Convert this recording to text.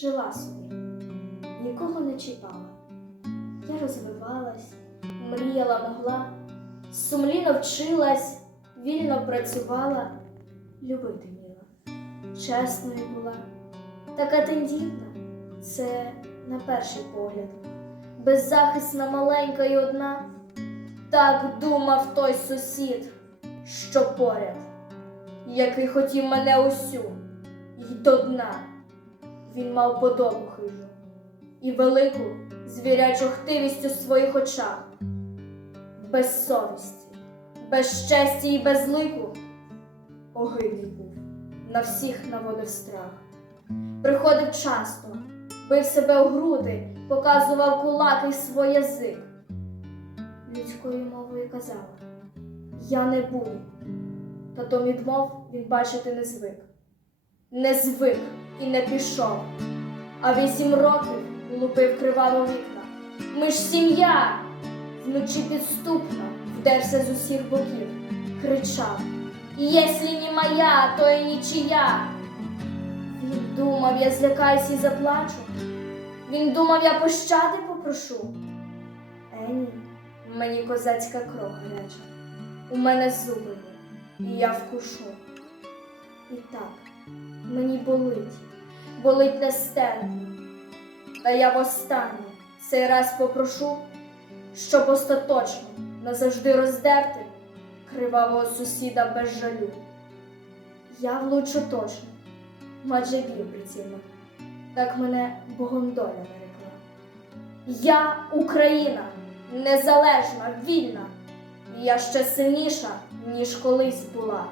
жила собі, нікого не чіпала. Я розвивалась, мріяла, могла, сумліно вчилась, вільно працювала, любити вміла, чесною була, така тендітна це на перший погляд, беззахисна маленька й одна. Так думав той сусід, що поряд, який хотів мене усю й до дна він мав подобу хижу і велику звірячу хтивість у своїх очах, без совісті, без щастя і без лику, огидний був, на всіх наводив страх. Приходив часто, бив себе у груди, показував кулаки свій язик. Людською мовою казав Я не буду, та то відмов він бачити не звик. Не звик і не пішов. А вісім років лупив криваво вікна. Ми ж сім'я вночі підступно вдерся з усіх боків, кричав Єслі не моя, то і нічия. Він думав, я злякаюсь і заплачу. Він думав, я пощади попрошу. Е, ні, мені козацька кров гаряча. У мене зуби, і я вкушу. І так. Мені болить, болить нестерпно, та я востаннє цей раз попрошу, щоб остаточно назавжди роздерти кривавого сусіда без жалю. Я влучу точно, майже бів прицільно, так мене богом доля нарекла. Я Україна незалежна, вільна, і я ще сильніша, ніж колись була.